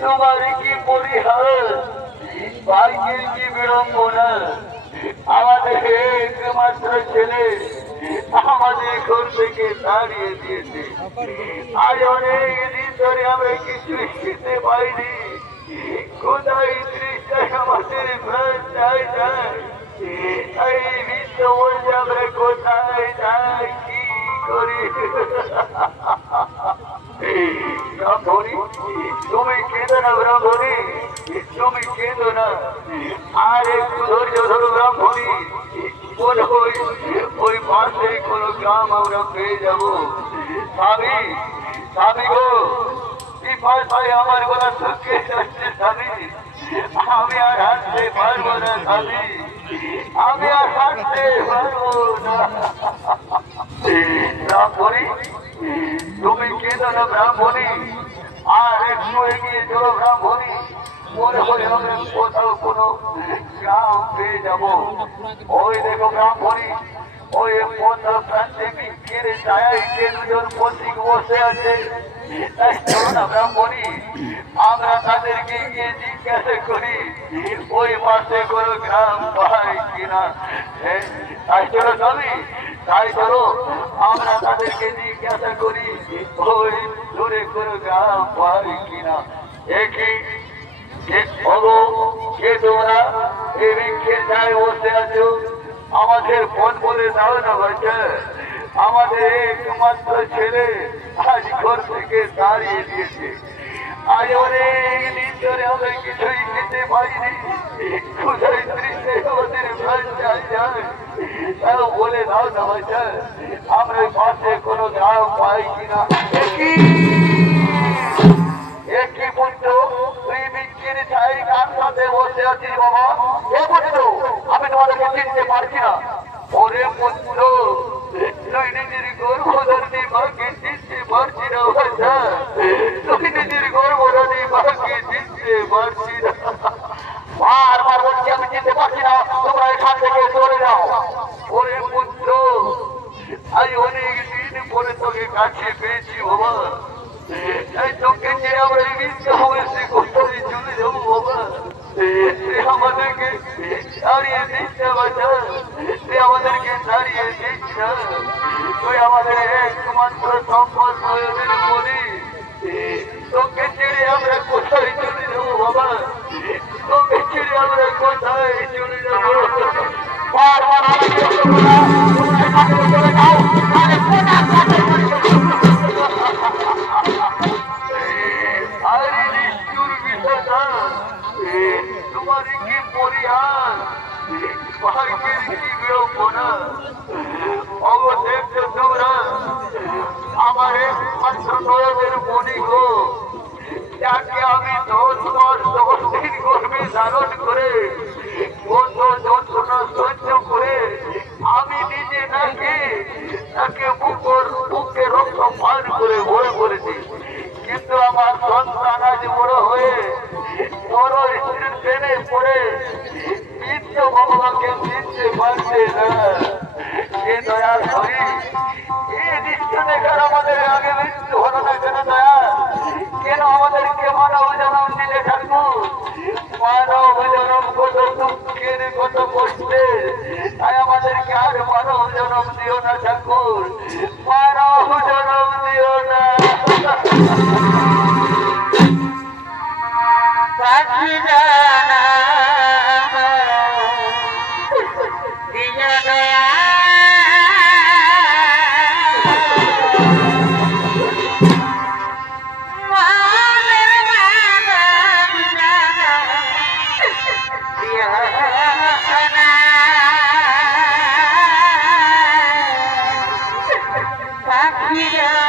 তোমার কি পরিহার, ভাগ্যের কি বিড়ম্বনা, আমাদের একমাত্র ছেলে আমাদের ঘর থেকে তাড়িয়ে দিয়েছে। আজ অনেক দিন ধরে আমরা কিছু শিখতে পাইনি। কোথায় দৃষ্টায় আমাদের প্রাণ চাই যায়, এই বৃদ্ধ বলছে আমরা কোথায় যাই কি করি। ব্রাহ্মণী, তুমি কেঁদো না ব্রাহ্মণী, তুমি কেঁদো না, আর একটু ধৈর্য ধরো ব্রাহ্মণী। ওই পাশে কোনো গ্রাম আমরা পেয়ে যাবো। স্বামী, স্বামী গো, আমার গলা শুকিয়ে যাচ্ছে স্বামী, আমি আর হাঁটতে পারবো না স্বামী, আমি আর হাঁটতে পারবো না। ব্রাহ্মণী, তুমি কেঁদো না ব্রাহ্মণী, আর একটু এগিয়ে চলো ব্রাহ্মণী, মনে হয় আমরা কোথাও কোনো গ্রাম পেয়ে যাবো। ওই দেখো ব্রাহ্মণী, ওই পথের প্রান্তে বিক্ষের ছায়ায় কে দুজন পথিক বসে আছে। চলো না ব্রাহ্মণী, আমরা তাদেরকে গিয়ে জিজ্ঞাসা করি ওই পাশে কোনো গ্রাম পাই কিনা। তাই চলো স্বামী, তাই চলো আমরা তাদেরকে জিজ্ঞাসা করি ওই দূরে কোনো গ্রাম পাই কিনা। একই কে তোমরা এই বৃক্ষের ছায় বসে আছো, আমাদের ফোন বলে দাও না বাচ্চা, আমাদের একমাত্র ছেলে আজ ঘর থেকে দাঁড়িয়ে দিয়েছে। আজ অনেক দিন ধরে আমরা কিছুই খেতে পারিনি, কোথায় দৃশ্যে আমাদের প্রাণ চাই যায়, তাও বলে দাও না বাচ্চা, আমরা পাশে কোনো গ্রাম পাই কিনা। একই পুত্র, তুই বৃক্ষের ছায় কার সাথে বসে আছিস বাবা? এ পুত্র, আমি তোমাদেরকে চিনতে পারছি না। ওরে পুত্র, তুই নিজের গর্ভধারী মাকে চিনতে পারছি না বাচ্চা, তুই নিজের গর্ভধারী মাকে চিনতে পারছি না। বারবার বলছি আমি চিনতে পারছি না, তোমরা এখান থেকে চলে যাও। ওরে পুত্র, আজ অনেক দিন পরে তোকে কাছে পেয়েছি বাবা, এই তোকে যে আমরা মিথ্যা হয়েছে কোথায় চলে যাবো বাবা, আমাদেরকে ছাড়িয়ে দিস না বাচ্চা, আমাদেরকে ছাড়িয়ে দিস না, তুই আমাদের একমাত্র সম্পদ প্রয়োজন বলি, তোকে ছেড়ে আমরা কোথায় চলে যাবো বাবা, তোকে ছেড়ে আমরা কোথায় চলে যাবো। বারবার তোমার কি পরিহার, ভাগ্যের কি বিড়ম্বনা, অবশেষ তোমরা আমার একমাত্র নয়নের মণি গো, যাকে আমি 10 মাস 10 দিন গর্ভে ধারণ করে কত যন্ত্রণা সহ্য করে আমি নিজে নাকি তাকে বুকে রক্ত পান করে বড় করেছি, কিন্তু আমার সন্তান আজ বড় হয়ে বড় স্ত্রীর প্রেমে পড়ে বৃদ্ধ ভগবানকে চিনতে পারছে না। এ দয়াল হরি, এই দৃশ্য দেখার আমাদের আগে মৃত্যু হলো না কেন দয়াল? কেন আমাদেরকে মানব জন্ম দিলে ঠাকুর? মানব জন্ম কত দুঃখের, কত কষ্টে, তাই আমাদেরকে আর মানব জন্ম দিও না ঠাকুর, মানব জন্ম দিও না। Yeah.